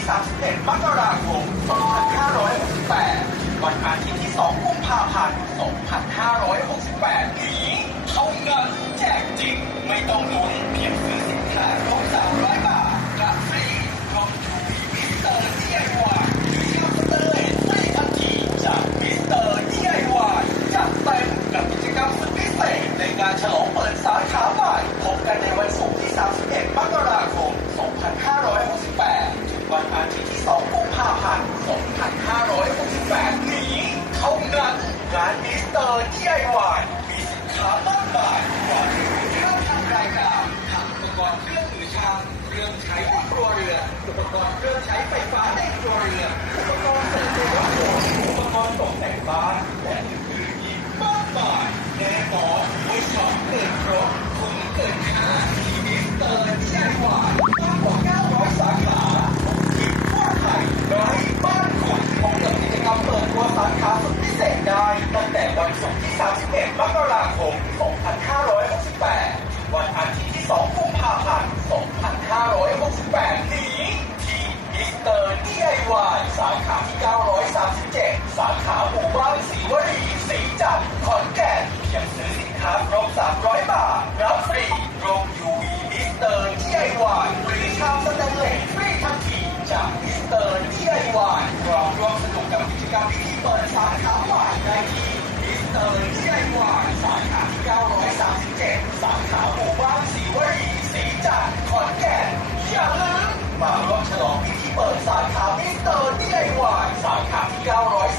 ่ 31 มกราคม 2568 วันอาทิตย์ที่ 2 กุมภาพันธ์ 2568 นี้เท่านั้นแจกจริง ไม่ต้องลุ้นเพียงซื้อสินค้าครบ300 บาทรับฟรีกล่องทูบีมิสเตอร์ DIY หรือทำสเตอร์เลสฟรีทันทีจากมิสเตอร์ DIY จัดเต็มกับกิจกรรมสุดพิเศษในการฉลองเปิดสาขาใหม่พบกันในวันศุกร์ที่ 31 มกราคม 2568 วันอาทิตย์ที่2กุมภาพันธ์2568 นี้เท่านั้นงานมิสเตอร์ DIY มีสินค้ามากมายกว่า1,500รายการทั้งอุปกรณ์เครื่องมือช่างเครื่องใช้ในครัวเรือนอุปกรณ์เครื่องใช้ไฟฟ้าในครัวเรือนอุปกรณ์เสริมในรถยนต์อุปกรณ์ตกแต่งบ้าน กับกิจกรรมพิธีเปิดสาขาใหม่ได้ที่มิสเตอร์ DIY สาขา937 สาขาหมู่บ้านศรีวรีศรีจันทร์ขอนแก่นอย่าลืมมาร่วมฉลองพิธีเปิดสาขามิสเตอร์ DIY สาขา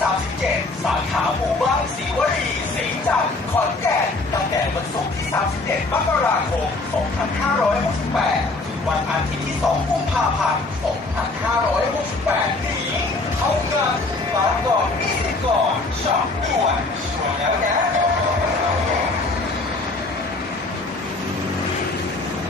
937 สาขาหมู่บ้านศรีวรีศรีจันทร์ขอนแก่นตั้งแต่วันศุกร์ที่ 31 มกราคม 2568 ถึงวันอาทิตย์ที่ 2 กุม